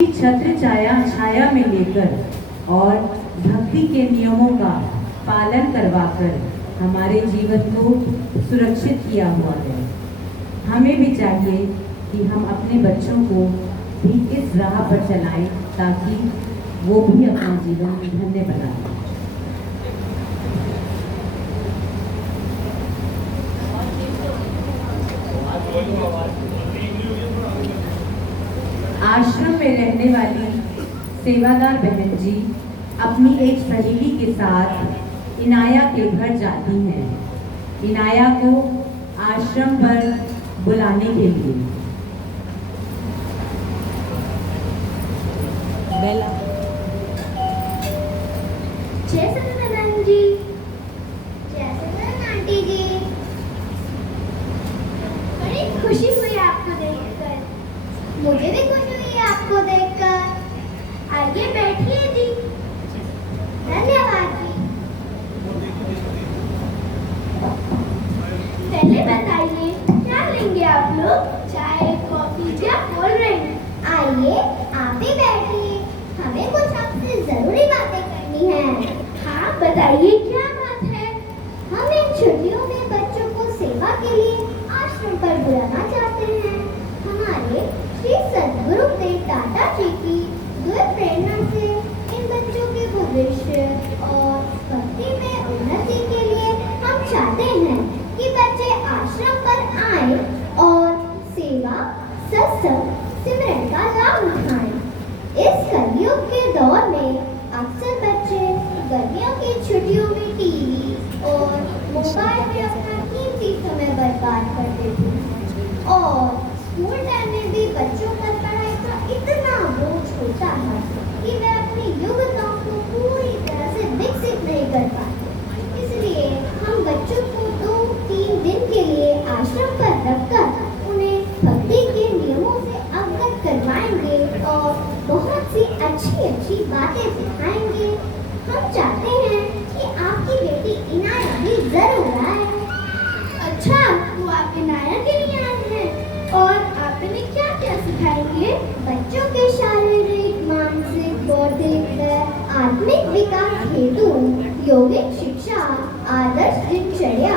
छत्र छाया में लेकर और भक्ति के नियमों का पालन करवाकर हमारे जीवन को सुरक्षित किया हुआ है। हमें भी चाहिए कि हम अपने बच्चों को भी इस राह पर चलाएं ताकि वो भी अपना जीवन धन्य बनाए। आश्रम में रहने वाली सेवादार बहन जी अपनी एक सहेली के साथ इनाया के घर जाती हैं, इनाया को आश्रम पर बुलाने के लिए। बेला जय सत्यनारायण जी। जय सत्यनारायण आंटी जी। बड़ी खुशी हुई आपको देखकर। मुझे भी खुशी हुई है आपको देखकर। आइए बैठिए जी। धन्यवाद जी। पहले बताइए क्या लेंगे आप लोग? चाय, कॉफी या कोल्ड ड्रिंक? आइए आप ही बैठिए। हमें कुछ आपसे जरूरी बातें करनी है। हाँ बताइए क्या बात है? हम इन छुट्टियों में बच्चों को सेवा के लिए आश्रम पर बुलाना चाहते हैं। हमारे श्री सद्गुरुदेव दादा जी की दिव्य प्रेरणा से इन बच्चों के भविष्य और भक्ति में उन्नति के लिए हम चाहते हैं कि बच्चे आश्रम पर आए और सेवा, सत्संग, सिमरन का लाभ उठाएं। इस कलयुग के दौर में अक्सर बच्चे गर्मियों की छुट्टियों में टीवी और मोबाइल में अपना कीमती समय बर्बाद कर देते हैं और स्कूल टाइम में भी बच्चों पर पढ़ाई का इतना बोझ होता है कि वे अपनी योग्यताओं को पूरी तरह से विकसित नहीं कर पाते। इसलिए हम बच्चों को 2-3 दिन के लिए आश्रम पर रखकर उन्हें भक्ति के नियमों से अवगत करवाएंगे और बहुत सी अच्छी बातें सिखाएंगे। हम चाहते हैं कि आपकी बेटी इनाया भी जरूर आए। अच्छा, तो आप इनाया के लिए आए हैं और आप इन्हें क्या क्या सिखाएंगे? बच्चों के शारीरिक, मानसिक, बौद्धिक व आत्मिक विकास हेतु यौगिक शिक्षा, आदर्श दिनचर्या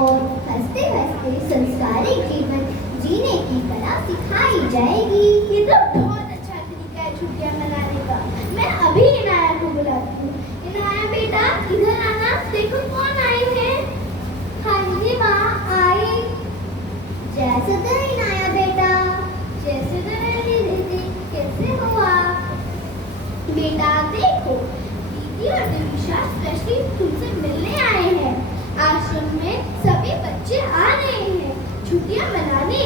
और हंसते हंसते संस्कारिक जीवन जीने की कला सिखाई जाएगी। ये तो बहुत अच्छा तरीका है छुट्टियां मनाने का। मैं अभी इनाया को बुलाती हूँ। इनाया बेटा इधर आना। देखो कौन आए हैं। हाँ जी माँ आई। जैसे तो इनाया बेटा। जैसे तो दीदी। कैसे हो आप? बेटा देखो, दीदी और दिविशा स्पेशली तुमसे मिलने आए हैं। आश्रम में सभी बच्चे आ रहे हैं छुट्टियां मनाने।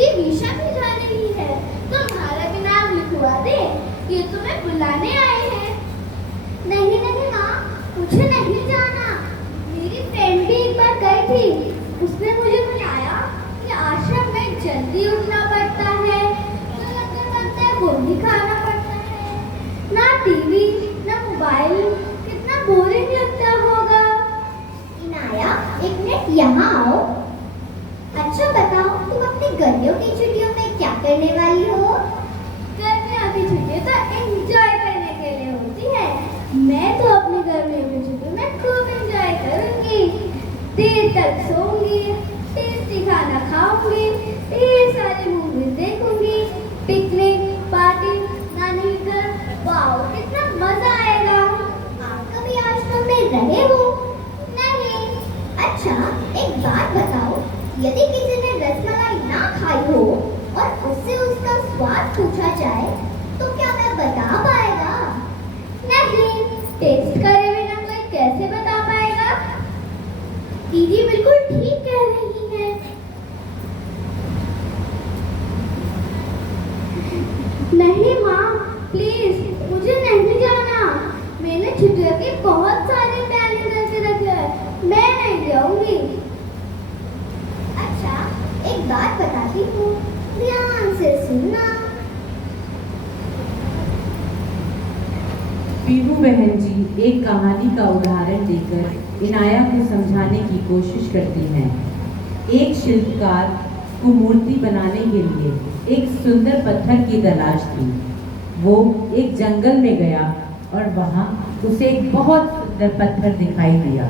दिविशा भी जा रही है। तुम्हारा भी नाम लिखवा दे। ये तुम्हें बुलाने आए हैं। नहीं नहीं माँ, मुझे नहीं जाना। मेरी फ्रेंड भी एक बार गई थी। उसने मुझे बताया कि आश्रम में जल्दी उठना पड़ता है, लगता है गोली खाना पड़ता है, ना टीवी ना मोबाइल, कितना बोरिंग लगता होगा। इनाया एक मिनट यहाँ आओ। अच्छा बताओ, तुम अपनी गर्मियों की छुट्टियों में क्या करने वाली हो? गर्मियों की छुट्टियां तो एंजॉय करने के लिए होती है। मैं तो अपनी गर्मियों की छुट्टियों में खूब एंजॉय करूंगी। देर तक सोऊंगी, टेस्टी खाना खाऊंगी, ढेर सारी मूवीज देखूंगी, पिकनिक, पार्टी, नानी घर। वाओ, कितना मजा आएगा। आप कभी आश्रम में रहे हो? नहीं। अच्छा एक बात बताओ, यदि किसी ने रसमलाई ना खाई हो और उससे उसका स्वाद पूछा जाए तो क्या वह बता पाएगा? नहीं। टेस्ट करे बिना कोई कैसे बता पाएगा? दीदी बिल्कुल ठीक कह रही है। नहीं माँ प्लीज, मुझे नहीं जाना। मैंने छुट्टियों के बहुत सारे प्लानिंग करके रखे हैं। मैं नहीं जाऊंगी। अच्छा एक बात बताती हूँ, ध्यान से सुनना। पीहू बहन जी एक कहानी का उदाहरण देकर इनाया को समझाने की कोशिश करती हैं। एक शिल्पकार को मूर्ति बनाने के लिए एक सुंदर पत्थर की तलाश थी। वो एक जंगल में गया और वहाँ उसे एक बहुत सुंदर पत्थर दिखाई दिया।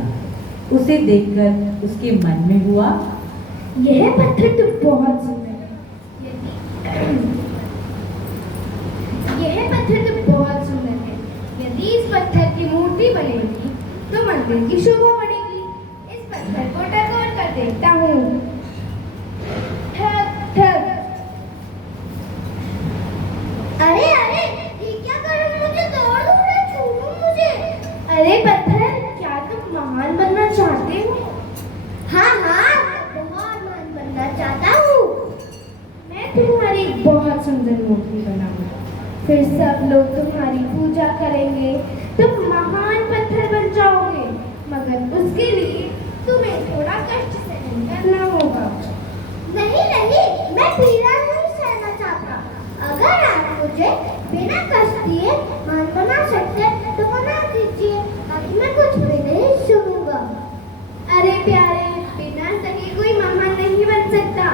उसे देखकर उसके मन में हुआ, यह पत्थर तो बहुत सुंदर है। यह पत्थर तो बहुत सुंदर है। यदि इस पत्थर की मूर्ति बनेगी तो मंदिर की शोभा बढ़ेगी। इस पत्थर को टकोर कर देखता हूँ। ठग ठग। अरे अरे, ये क्या कर रहे हो? मुझे दौड़ रहा है, छोड़ो मुझे। अरे पत्थर, क्या तुम महान बनना चाहते हो? हाँ हाँ, मैं बहुत महान बनना चाहता हूँ। मैं तुम्हारी बहुत सुंदर मूर्ति बनाऊंगा, फिर सब लोग तुम्हारी पूजा करेंगे, तुम महान पत्थर बन जाओगे। मगर उसके लिए तुम्हें थोड़ा कष्ट सहन करना होगा। नहीं नहीं, मैं पीड़ा नहीं सहना चाहता। अगर आप मुझे बिना कष्ट दिए महान बना सकते तो बना दीजिए, ताकि मैं कुछ भी नहीं सुनूंगा। अरे प्यारे, बिना सके कोई महान नहीं बन सकता।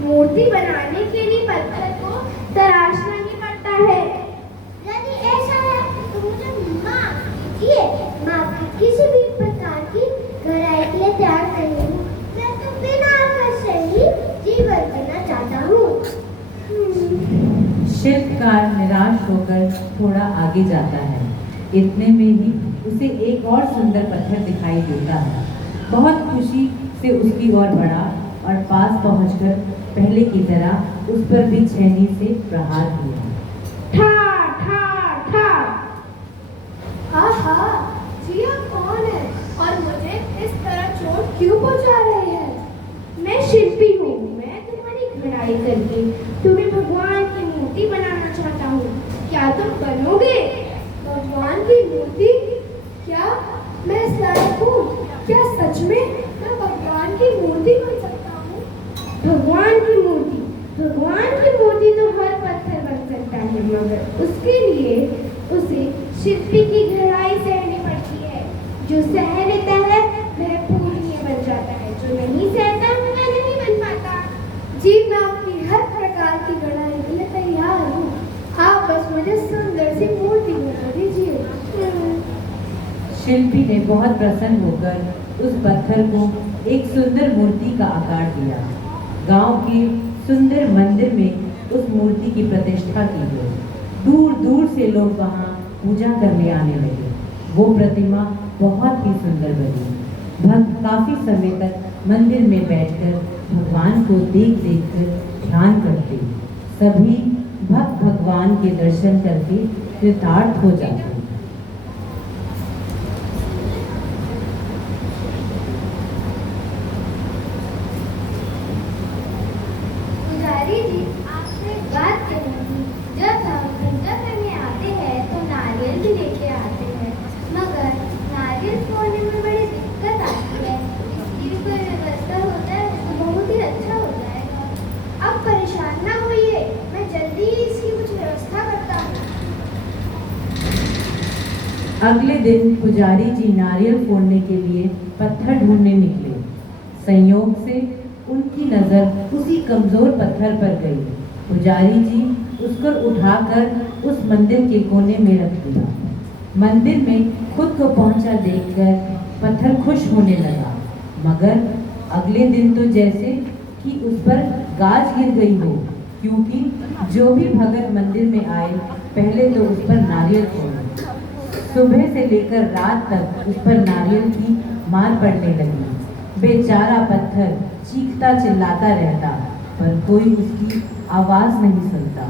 मूर्ति बनाने के लिए पत्थर को तराशना ही पड़ता है। यदि ऐसा है तो मुझे माफ कीजिए। मैं आपकी किसी भी प्रकार की गहराई के लिए तैयार नहीं हूँ। मैं तो बिना कष्ट से ही जीवन जीना चाहता हूँ। शिल्पकार निराश होकर थोड़ा आगे जाता है। इतने में ही उसे एक और सुंदर पत्थर दिखाई देता है। बहुत खुशी से उसकी ओर बढ़ा और पास पहुंचकर पहले की तरह उस पर भी छेनी से प्रहार किया। ठा ठा ठा। आहा, जी आप कौन है और मुझे इस तरह चोट क्यों पहुंचा रहे हैं? मैं शिल्पी हूँ। मैं तुम्हारी घड़ाई करके तुम्हें भगवान की मूर्ति बनाना चाहता हूँ। क्या तुम बनोगे? भगवान की मूर्ति? क्या मैं इस लायक हूँ? क्या सच में मैं भगवान की मूर्ति बन सकता हूँ? भगवान की मूर्ति, भगवान की मूर्ति तो हर पत्थर बन सकता है, मगर उसके लिए उसे शिल्पी की गहराई सहनी पड़ती है। जो सह लेता है वह पूर्णीय बन जाता है, जो नहीं सहता वह नहीं बन पाता। जी, मैं आपकी हर प्रकार की गहराई के लिए तैयार हूँ। आप बस मुझे सुंदर सी मूर्ति बना दीजिए। शिल्पी ने बहुत प्रसन्न होकर उस पत्थर को एक सुंदर मूर्ति का आकार दिया। गांव के सुंदर मंदिर में उस मूर्ति की प्रतिष्ठा की गई। दूर दूर से लोग वहां पूजा करने आने लगे। वो प्रतिमा बहुत ही सुंदर बनी। भक्त काफी समय तक मंदिर में बैठकर भगवान को देख देख कर ध्यान करते। सभी भक्त भगवान के दर्शन करके कृतार्थ हो जाते। पुजारी जी, आपसे एक बात कहनी थी। जब हम पूजा करने आते हैं तो नारियल भी लेके आते हैं, मगर नारियल फोड़ने में बड़ी दिक्कत आती है। इसकी भी कोई व्यवस्था होता है तो बहुत ही अच्छा हो जाएगा। अब परेशान ना होइए, मैं जल्दी ही इसकी कुछ व्यवस्था करता हूँ। अगले दिन पुजारी जी नारियल फोड़ने के लिए पत्थर ढूंढने निकले। संयोग से उनकी नजर उसी कमजोर पत्थर पर गई। पुजारी जी उसको उठाकर उस मंदिर के कोने में रख दिया। मंदिर में खुद को पहुंचा देखकर पत्थर खुश होने लगा। मगर अगले दिन तो जैसे कि उस पर गाज गिर गई हो, क्योंकि जो भी भगत मंदिर में आए पहले तो उस पर नारियल फोड़े। सुबह से लेकर रात तक उस पर नारियल की मार पड़ने लगी। बेचारा पत्थर चीखता चिल्लाता रहता, पर कोई उसकी आवाज नहीं सुनता।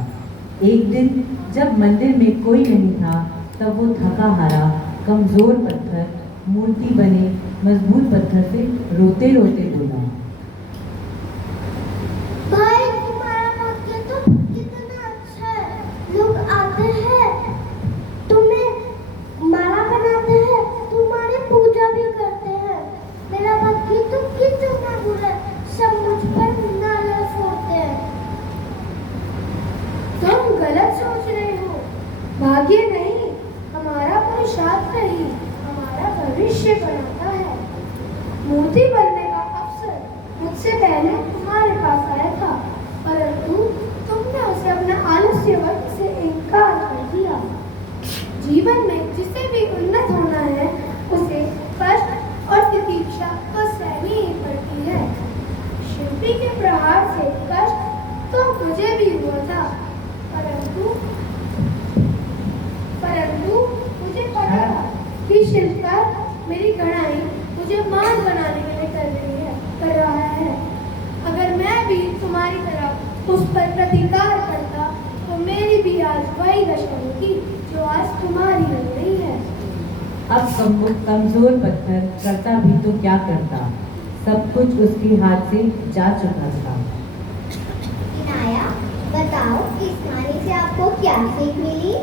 एक दिन जब मंदिर में कोई नहीं था, तब वो थका हारा कमजोर पत्थर मूर्ति बने मजबूत पत्थर से रोते रोते बोला, भाई, तुम्हारा भाग्य तो कितना अच्छा है। लोग आते हैं, तुम्हें माला बनाते हैं, तुम्हारी पूजा भी करते हैं। मेरा भाग्य तो कितना बुरा है, सब मुझ पर नारियल फोड़ते हैं। तुम गलत सोच रहे हो। भाग्य नहीं, हमारा पुरुषार्थ ही हमारा भविष्य बनाता है। मूर्ति बनने का अवसर मुझसे पहले तुम्हारे पास आया था, परंतु तुमने उसे अपना आलस्यवश से इनकार कर जीवन में जिसे भी उन्नत होना है उसे कष्ट और प्रतीक्षा को सहनी ही पड़ती है। शिल्पी के प्रहार से कष्ट तो मुझे भी हुआ था, परंतु मुझे पता था कि शिल्पकार मेरी कढ़ाई मुझे मान बनाने के लिए कर रहा है। अगर मैं भी तुम्हारी तरह उस पर प्रतिकार करता तो मेरी भी आज वही दशा होगी जो आज तुम्हारी हो रही है। अब कमजोर पत्थर करता भी तो क्या करता, सब कुछ उसके हाथ से जा चुका था। इनाया, बताओ इस कहानी से आपको क्या सीख मिली?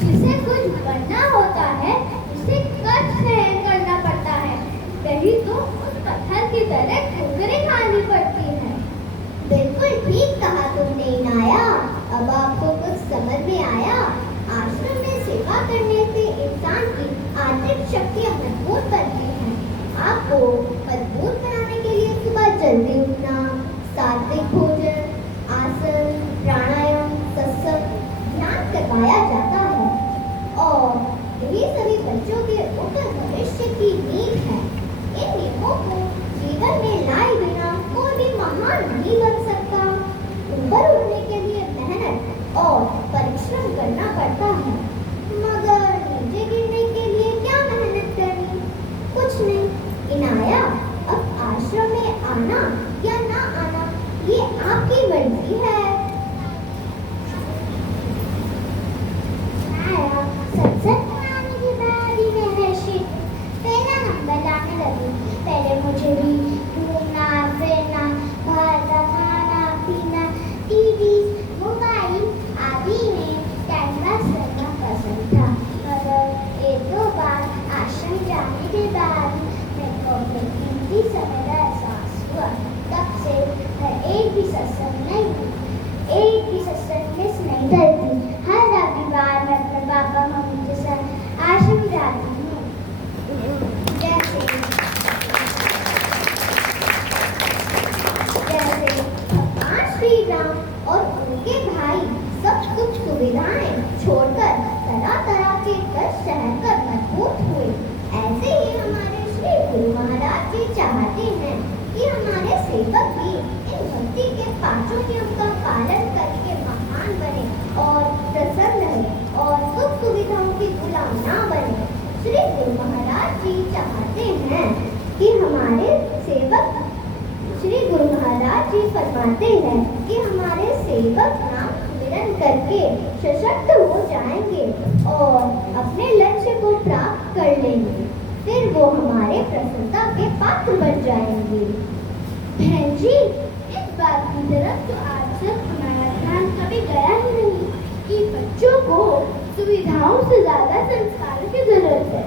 जिसे कुछ बनना होता है उसे कष्ट सहन करना पड़ता है, कहीं तो उस पत्थर की तरह ठोकरें खानी पड़ती है। बिल्कुल ठीक कहा तुमने इनाया। अब आपको कुछ समझ में आया। आश्रम में सेवा करने से इंसान की आंतरिक शक्तियां मजबूत बनती हैं। आपको मजबूत बनाने के लिए सुबह जल्दी उठना, सात्विक भोजन, आसन, प्राणायाम, सत्संग, ध्यान करवाया जाता है और यही सभी बच्चों के ऊपर भविष्य की नींव है। इन नियमों को जीवन में लाए बिना कोई भी महान नहीं बन सकता। ऊपर उठने के लिए मेहनत और परिश्रम करना पड़ता है, मगर नीचे गिरने के लिए क्या मेहनत करनी? कुछ नहीं। इनाया, अब आश्रम में आना या ना आना ये आपकी मर्जी है। इनाया, सत्संग आने के बाद ही मैं हर्षित पहला नंबर लाने लगी। पहले मुझे भी घूमना फिरना, बाहर का खाना पीना, टीवी, मोबाइल आदि में टाइम पास करना पसंद था, मगर एक दो बार आश्रम जाने के बाद मेरे को अपने कीमती समय का एहसास हुआ। तब से मैं एक भी सत्संग मिस नहीं करती। हर रविवार मैं अपने पापा मम्मी के साथ आश्रम जाती हूँ। जैसे भगवान श्री राम और उनके भाई सब कुछ सुविधाएं छोड़कर तरह तरह के कष्ट सहकर मजबूत हुए, ऐसे ही हमारे श्री गुरु महाराज जी चाहते हैं कि हमारे सेवक भी इन भक्ति के पांचों नियम का पालन करके महान बने और प्रसन्न रहे और सुख सुविधाओं की गुलाम ना बने। श्री गुरु महाराज जी चाहते हैं कि हमारे सेवक, श्री गुरु महाराज जी फरमाते हैं कि हमारे सेवक नाम स्मरण करके सशक्त हो जाएंगे और अपने लक्ष्य को प्राप्त कर लेंगे, फिर वो हमारे प्रसन्नता के पात्र बन जाएंगे। बहन जी, इस बात की तरफ तो आज तक हमारा ध्यान कभी गया ही नहीं कि बच्चों को सुविधाओं से ज्यादा संस्कार की जरूरत है।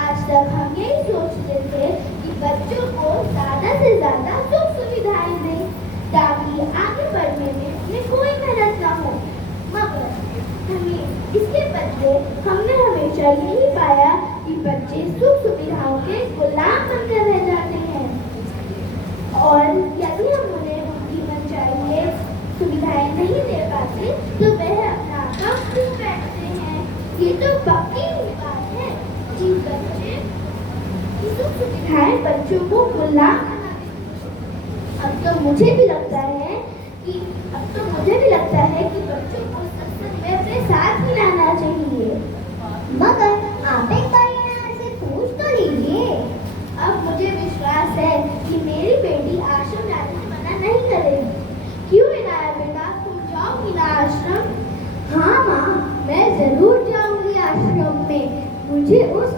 आज तक हम यही सोचते थे कि बच्चों को ज्यादा से ज्यादा सुख सुविधाएं दें ताकि आगे बढ़ने में उन्हें कोई मेहनत न हो, मगर हमें इसके बदले हमने हमेशा यही पाया कि बच्चे सुख सुविधाओं के गुलाम बनकर रह जाते हैं और यदि हम उन्हें उनकी मनचाही सुविधाएं नहीं दे पाते तो वह अपना काम खो बैठते हैं। ये तो बाकी हुई बात है कि बच्चे सुख सुविधाएं बच्चों को गुलाम बना देती हैं। अब तो मुझे भी लगता है कि बच्चों को सत्संग में अपने साथ ही लाना चाहिए। मगर आप एक बार यहाँ से पूछ तो लीजिए। अब मुझे विश्वास है कि मेरी बेटी आश्रम जाने से मना नहीं करेगी। क्यों इनाया बेटा, तुम जाओगी ना आश्रम? हाँ माँ, मैं जरूर जाऊंगी आश्रम में। मुझे उस